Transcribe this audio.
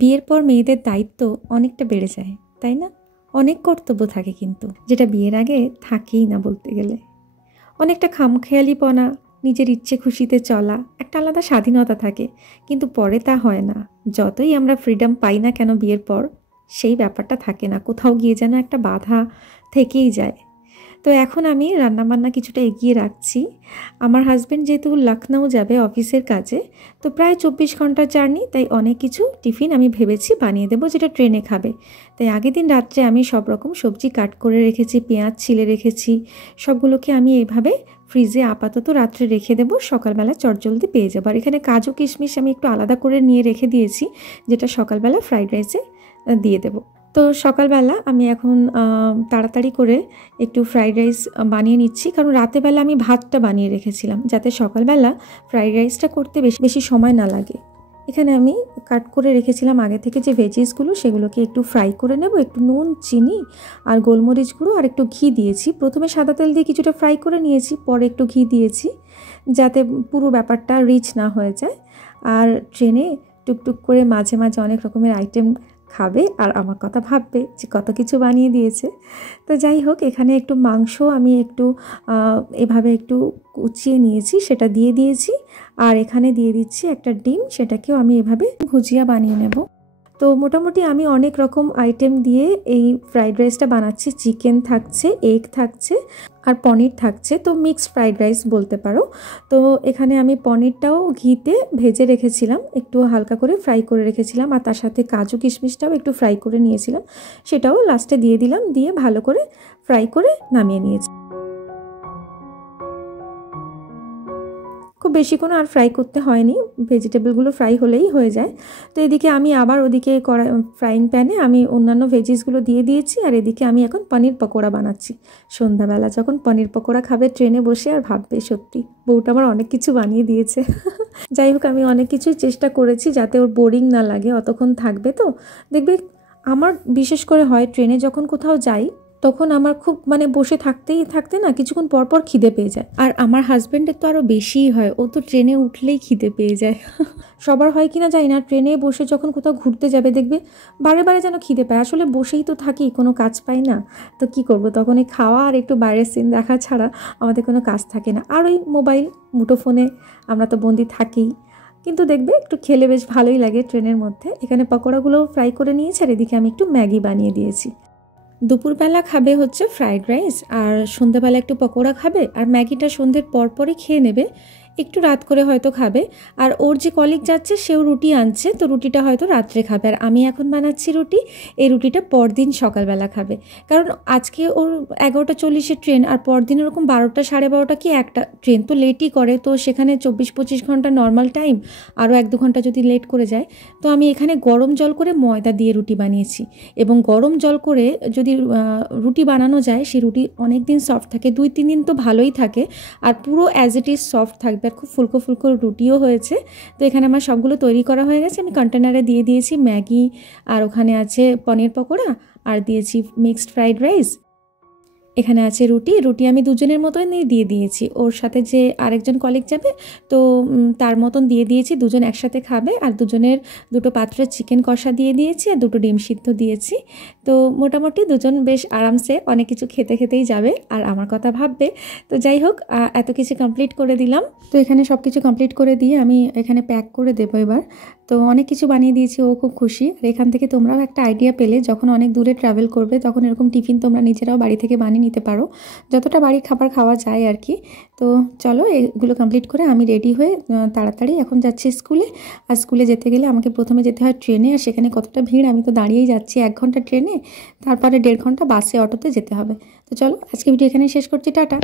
বিয়ের পর মেয়েদের দায়িত্ব অনেকটা বেড়ে যায়, তাই না? অনেক কর্তব্য থাকে কিন্তু, যেটা বিয়ের আগে থাকেই না বলতে গেলে। অনেকটা খামখেয়ালিপনা, নিজের ইচ্ছে খুশিতে চলা, একটা আলাদা স্বাধীনতা থাকে, কিন্তু পরে তা হয় না। যতই আমরা ফ্রিডম পাই না কেন বিয়ের পর, সেই ব্যাপারটা থাকে না, কোথাও গিয়ে যেন একটা বাধা থেকেই যায়। তো এখন আমি রান্নাবান্না কিছুটা এগিয়ে রাখছি। আমার হাজব্যান্ড যেহেতু লখনৌ যাবে অফিসের কাজে, তো প্রায় 24 ঘন্টার জার্নি, তাই অনেক কিছু টিফিন আমি ভেবেছি বানিয়ে দেবো যেটা ট্রেনে খাবে। তাই আগের দিন রাত্রে আমি সব রকম সবজি কাট করে রেখেছি, পেঁয়াজ ছিলে রেখেছি, সবগুলোকে আমি এইভাবে ফ্রিজে আপাতত রাত্রে রেখে দেবো, সকালবেলা চটজলদি পেয়ে যাবো। আর এখানে কাজু কিশমিশ আমি একটু আলাদা করে নিয়ে রেখে দিয়েছি, যেটা সকালবেলা ফ্রাইড রাইসে দিয়ে দেবো। তো সকালবেলা আমি এখন তাড়াতাড়ি করে একটু ফ্রাইড রাইস বানিয়ে নিচ্ছি, কারণ রাতেরবেলা আমি ভাতটা বানিয়ে রেখেছিলাম, যাতে সকালবেলা ফ্রাইড রাইসটা করতে বেশি সময় না লাগে। এখানে আমি কাট করে রেখেছিলাম আগে থেকে যে ভেজিসগুলো, সেগুলোকে একটু ফ্রাই করে নেব। একটু নুন, চিনি আর গোলমরিচ গুঁড়ো আর একটু ঘি দিয়েছি। প্রথমে সাদা তেল দিয়ে কিছুটা ফ্রাই করে নিয়েছি, পরে একটু ঘি দিয়েছি, যাতে পুরো ব্যাপারটা রিচ না হয়ে যায়। আর ট্রেনে টুকটুক করে মাঝে মাঝে অনেক রকমের আইটেম খাবে আর আমার কথা ভাববে যে কত কিছু বানিয়ে দিয়েছে। তো যাই হোক, এখানে একটু মাংস আমি একটু এভাবে একটু কুচিয়ে নিয়েছি, সেটা দিয়ে দিয়েছি। আর এখানে দিয়ে দিচ্ছি একটা ডিম, সেটাকেও আমি এভাবে ভুজিয়া বানিয়ে নেব। তো মোটামুটি আমি অনেক রকম আইটেম দিয়ে এই ফ্রাইড রাইসটা বানাচ্ছি। চিকেন থাকছে, এগ থাকছে আর পনির থাকছে, তো মিক্সড ফ্রাইড রাইস বলতে পারো। তো এখানে আমি পনিরটাও ঘিতে ভেজে রেখেছিলাম, একটু হালকা করে ফ্রাই করে রেখেছিলাম, আর তার সাথে কাজু কিশমিশটাও একটু ফ্রাই করে নিয়েছিলাম, সেটাও লাস্টে দিয়ে দিলাম, দিয়ে ভালো করে ফ্রাই করে নামিয়ে নিয়েছি। খুব বেশি কোনো আর ফ্রাই করতে হয়নি, ভেজিটেবলগুলো ফ্রাই হলেই হয়ে যায়। তো এদিকে আমি আবার ওদিকে ফ্রাইং প্যানে আমি অন্যান্য ভেজিসগুলো দিয়ে দিয়েছি, আর এদিকে আমি এখন পনির পকোড়া বানাচ্ছি। সন্ধ্যাবেলা যখন পনির পকোড়া খাবে ট্রেনে বসে, আর ভাববে সত্যি বউটা আমার অনেক কিছু বানিয়ে দিয়েছে। যাই হোক, আমি অনেক কিছুই চেষ্টা করেছি যাতে ওর বোরিং না লাগে, অতক্ষণ থাকবে তো। দেখবে আমার বিশেষ করে হয় ট্রেনে যখন কোথাও যাই, তখন আমার খুব বসে থাকতে না কিছুক্ষণ পরপর খিদে পেয়ে যায়। আর আমার হাজব্যান্ডের তো আরও বেশিই হয়, ও তো ট্রেনে উঠলেই খিদে পেয়ে যায়। সবার হয় কিনা জানি না, ট্রেনে বসে যখন কোথাও ঘুরতে যাবে দেখবে বারে বারে যেন খিদে পায়। আসলে বসেই তো থাকি, কোনো কাজ পাই না, তো কি করব, তখন এই খাওয়া আর একটু বাইরের সিন দেখা ছাড়া আমাদের কোনো কাজ থাকে না। আর ওই মোবাইল, মুঠোফোনে আমরা তো বন্দি থাকিই, কিন্তু দেখবে একটু খেলে বেশ ভালোই লাগে ট্রেনের মধ্যে। এখানে পকোড়াগুলো ফ্রাই করে নিয়েছি, আর এদিকে আমি একটু ম্যাগি বানিয়ে দিয়েছি। দুপুরবেলা খাবে হচ্ছে ফ্রাইড রাইস, আর সন্ধ্যাবেলা একটু পকোড়া খাবে, আর ম্যাগিটা সন্ধ্যের পরপরই খেয়ে নেবে, একটু রাত করে হয়তো খাবে। আর ওর যে কলিগ যাচ্ছে সেও রুটি আনছে, তো রুটিটা হয়তো রাত্রে খাবে। আর আমি এখন বানাচ্ছি রুটি, এই রুটিটা পরদিন সকালবেলা খাবে, কারণ আজকে ওর 11:40 ট্রেন, আর পরদিন ওরকম 12টা, 12:30 কি একটা ট্রেন, তো লেটই করে, তো সেখানে 24-25 ঘন্টা নর্মাল টাইম, আরও 1-2 ঘন্টা যদি লেট করে যায়। তো আমি এখানে গরম জল করে ময়দা দিয়ে রুটি বানিয়েছি, এবং গরম জল করে যদি রুটি বানানো যায়, সেই রুটি অনেক দিন সফট থাকে, 2-3 দিন তো ভালোই থাকে, আর পুরো অ্যাজ ইট ইজ সফট থাকবে, আর খুব ফুলকো ফুলকো রুটিও হয়েছে। তো এখানে আমার সবগুলো তৈরি করা হয়ে গেছে, আমি কন্টেনারে দিয়ে দিয়েছি ম্যাগি, আর ওখানে আছে পনির পকোড়া, আর দিয়েছি মিক্সড ফ্রাইড রাইস, এখানে আছে রুটি আমি দুজনের মতোই দিয়ে দিয়েছি। ওর সাথে যে আরেকজন কলিগ যাবে, তো তার মতন দিয়ে দিয়েছি, দুজন একসাথে খাবে। আর দুজনের দুটো পাত্রের চিকেন কষা দিয়ে দিয়েছি, আর দুটো ডিম সিদ্ধ দিয়েছি। তো মোটামুটি দুজন বেশ আরামসে অনেক কিছু খেতেই যাবে, আর আমার কথা ভাববে। তো যাই হোক, এত কিছু কমপ্লিট করে দিলাম। তো এখানে সব কিছু কমপ্লিট করে দিয়ে আমি এখানে প্যাক করে দেবো এবার। তো অনেক কিছু বানিয়ে দিয়েছি, ও খুব খুশি। আর এখান থেকে তোমরাও একটা আইডিয়া পেলে, যখন অনেক দূরে ট্রাভেল করবে তখন এরকম টিফিন তোমরা নিজেরাও বাড়ি থেকে বানিয়ে নিতে পারো, যতটা বাড়ির খাবার খাওয়া যায় আর কি। তো চলো, এগুলো কমপ্লিট করে আমি রেডি হয়ে তাড়াতাড়ি এখন যাচ্ছি স্কুলে। আর স্কুলে যেতে গেলে আমাকে প্রথমে যেতে হয় ট্রেনে, আর সেখানে কতটা ভিড়, আমি তো দাঁড়িয়েই যাচ্ছি 1 ঘন্টা ট্রেনে, তারপরে 1.5 ঘন্টা বাসে অটোতে যেতে হবে। তো চলো, আজকে ভিডিও এখানেই শেষ করছি, টাটা।